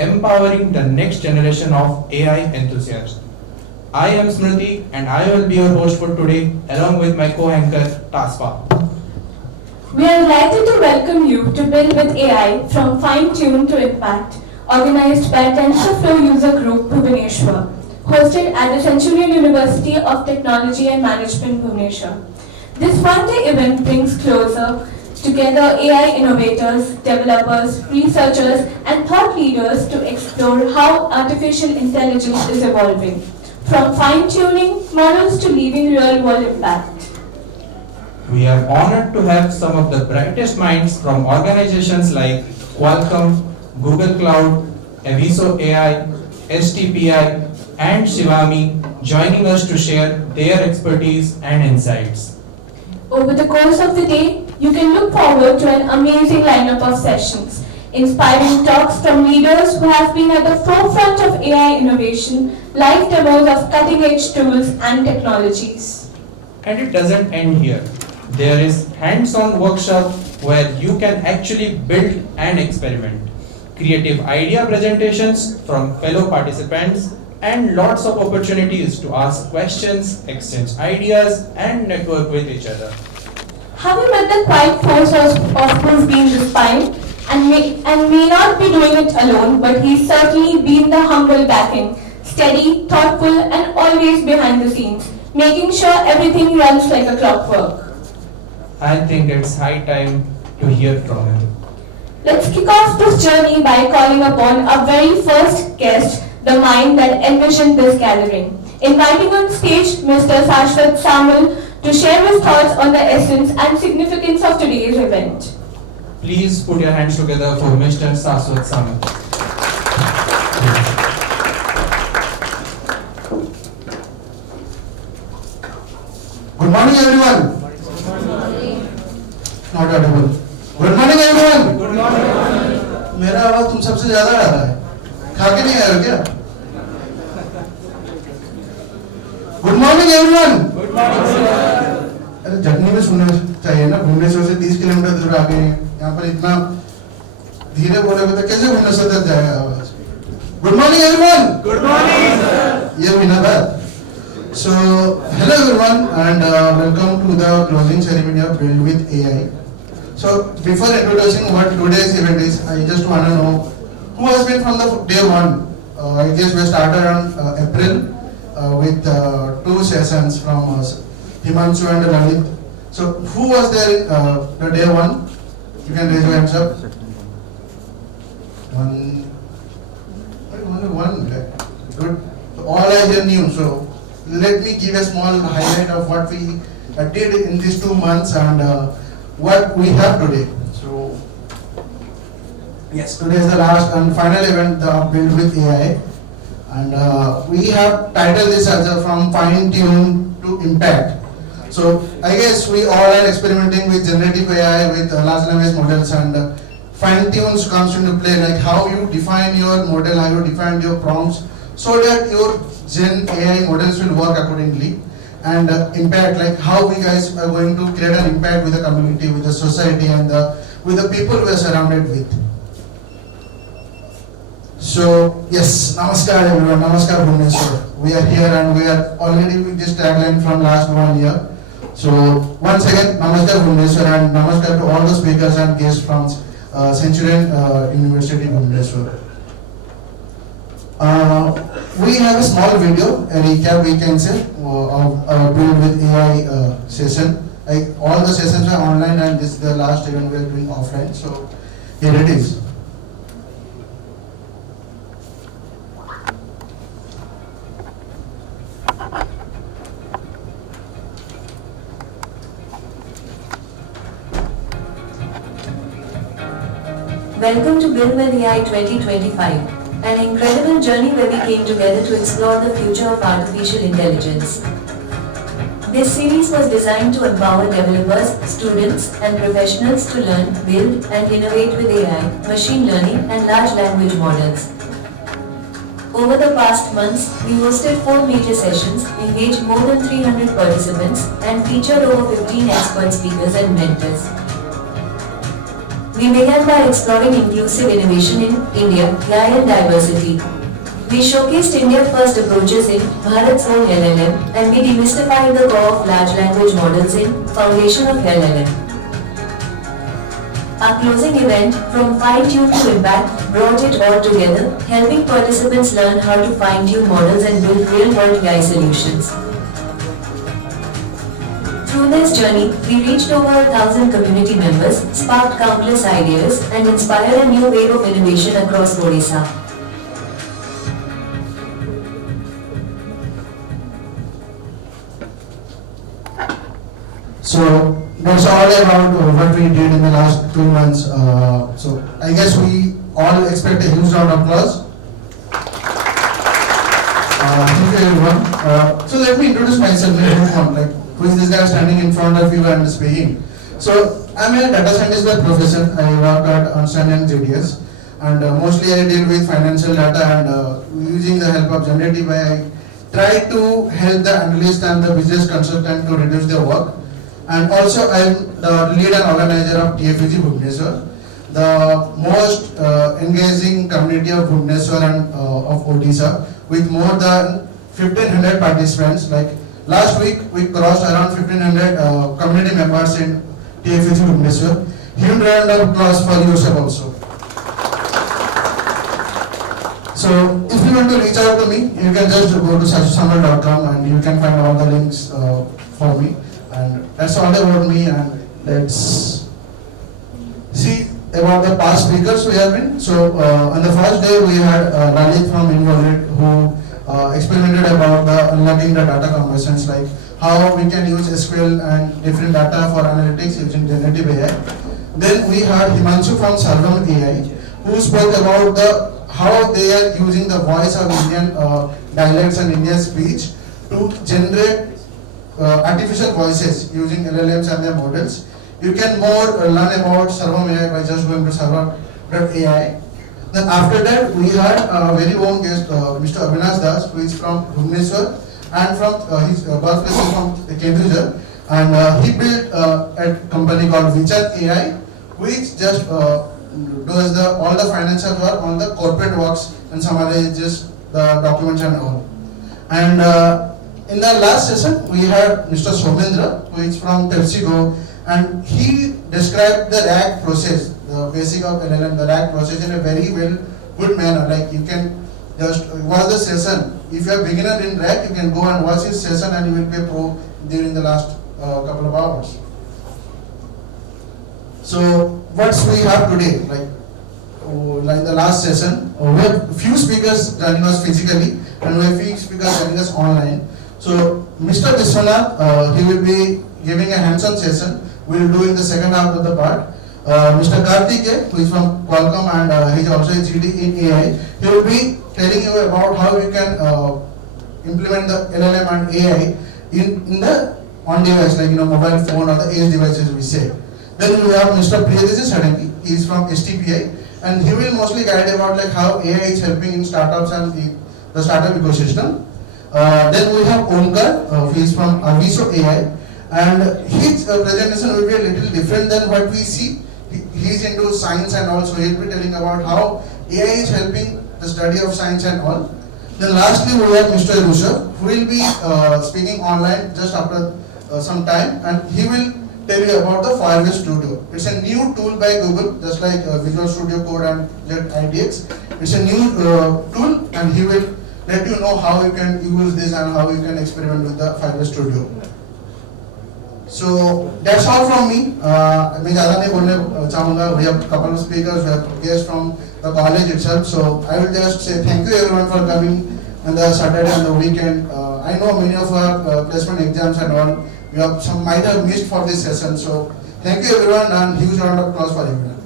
empowering the next generation of AI enthusiasts. I am Smriti and I will be your host for today along with my co-anchor Taspa. We are delighted to welcome you to Build with AI from Fine Tune to Impact, organized by TensorFlow User Group Bhubaneswar, hosted at the Centurion University of Technology and Management Bhubaneswar. This one-day event brings closer together AI innovators, developers, researchers, and thought leaders to explore how artificial intelligence is evolving, from fine-tuning models to leaving real-world impact. We are honored to have some of the brightest minds from organizations like Qualcomm, Google Cloud, Aviso AI, STPI, and Shivami joining us to share their expertise and insights. Over the course of the day, you can look forward to an amazing lineup of sessions, inspiring talks from leaders who have been at the forefront of AI innovation, live demos of cutting-edge tools and technologies. And it doesn't end here. There is hands-on workshop where you can actually build and experiment, creative idea presentations from fellow participants, and lots of opportunities to ask questions, exchange ideas, and network with each other. Have you met the quiet force of who's been this pine and may not be doing it alone, but he's certainly been the humble backing, steady, thoughtful, and always behind the scenes, making sure everything runs like a clockwork. I think it's high time to hear from him. Let's kick off this journey by calling upon our very first guest, the mind that envisioned this gathering. Inviting on stage Mr. Sashwat Samal to share his thoughts on the essence and significance of today's event. Please put your hands together for Mr. Sashwat Samal. Good morning, everyone. Not audible. Good morning, everyone. Good morning. मेरा आवाज तुम सबसे ज्यादा आ रहा है. खा के नहीं आए हो क्या? Good morning, everyone. Good morning, sir. अरे जर्नी में सुनना चाहिए ना. भुवनेश्वर से 30 किलोमीटर दूर आ गए. यहाँ पर इतना धीरे बोलोगे तो कैसे भुवनेश्वर तक जाएगा आवाज? Good morning, everyone. Good morning, sir. ये बिना बात. So, hello everyone and welcome to the closing ceremony of Build with AI. So, before introducing what today's event is, I just want to know who has been from the day one. I guess we started on April with 2 sessions from Himanshu and Lalit. So, who was there in the day one? You can raise your hands up. Only one. Good. So, all I hear new. So, let me give a small highlight of what we did in these 2 months and what we have today. So, yes, today is the last and final event, the Build with AI, and we have titled this as a From Fine Tune to Impact. So, I guess we all are experimenting with generative AI, with large language models, and fine tunes comes into play, like how you define your model, how you define your prompts, so that your Gen AI models will work accordingly, and impact, like how we guys are going to create an impact with the community, with the society, and with the people we are surrounded with. So yes, namaskar everyone, namaskar Bhubaneswar. We are here and we are already with this tagline from last 1 year. So once again, namaskar Bhubaneswar and namaskar to all the speakers and guests from Centurion University Bhubaneswar. We have a small video, a recap we can say, of Build with AI session. Like all the sessions are online and this is the last event we are doing offline. So here it is. Welcome to Build with AI 2025, an incredible journey where we came together to explore the future of artificial intelligence. This series was designed to empower developers, students, and professionals to learn, build, and innovate with AI, machine learning, and large language models. Over the past months, we hosted 4 major sessions, engaged more than 300 participants, and featured over 15 expert speakers and mentors. We began by exploring inclusive innovation in India, AI and diversity. We showcased India's first approaches in Bharat's own LLM, and we demystified the core of large language models in Foundation of LLM. Our closing event, From Fine-Tune to Impact, brought it all together, helping participants learn how to fine-tune models and build real-world AI solutions. Through this journey, we reached over 1,000 community members, sparked countless ideas, and inspired a new wave of innovation across Odisha. So that's all about what we did in the last 2 months. So I guess we all expect a huge round of applause. Thank you everyone. So let me introduce myself. Like, who is this guy standing in front of you and speaking? So I'm a data scientist by profession. I work at Ernst & GDS, and mostly I deal with financial data, and using the help of generative AI, I try to help the analyst and the business consultant to reduce their work. And also I'm the lead and organizer of TFUG Bhubaneswar, the most engaging community of Bhubaneswar and of Odisha, with more than 1,500 participants. Like last week we crossed around 1,500 community members in TFUG Bhubaneswar. Huge round of applause for yourself also. So if you want to reach out to me, you can just go to sachusamal.com and you can find all the links for me. And that's all about me, and let's see about the past speakers we have been. So on the first day we had Lalit from Involved, who experimented about the unlocking the data conversions, like how we can use SQL and different data for analytics using generative AI. Then we had Himanshu from Sarvam AI, who spoke about how they are using the voice of Indian dialects and Indian speech to generate artificial voices using LLMs and their models. You can more learn about Sarvam AI by just going to sarvam.ai. Then after that, we had a very own guest, Mr. Avinash Das, who is from Bhubaneswar, and from his birthplace is from Cambridge, and he built a company called Vichat AI, which just does all the financial work on the corporate works and summarizes the documents and all. And in the last session, we had Mr. Somendra, who is from PepsiCo, and he described the RAG process, the basic of LLM, the RAG process in a very good manner. Like you can just watch the session. If you are beginner in RAG, you can go and watch his session and you will be a pro during the last couple of hours. So what we have today, like the last session, we have few speakers joining us physically and we have few speakers joining us online. So Mr. Vishwanath, he will be giving a hands-on session. We will do in the second half of the part. Mr. Karthike, who is from Qualcomm and he is also a GD in AI, he will be telling you about how you can implement the LLM and AI in the on-device, like mobile phone or the edge devices we say. Then we have Mr. Priyadesi Sadangi, he is from STPI, and he will mostly guide about like how AI is helping in startups and the startup ecosystem. Then we have Omkar, he is from Aviso AI, and his presentation will be a little different than what we see. He is into science and also he will be telling about how AI is helping the study of science and all. Then lastly we have Mr. Rushabh, who will be speaking online just after some time, and he will tell you about the Firebase Studio. It's a new tool by Google, just like Visual Studio Code and IDX. It's a new tool, and he will let you know how you can use this and how you can experiment with the Firebase Studio. So that's all from me. We have a couple of speakers, we have guests from the college itself. So I will just say thank you everyone for coming on the Saturday and the weekend. I know many of our placement exams and all, some might have missed for this session. So thank you everyone, and huge round of applause for everyone.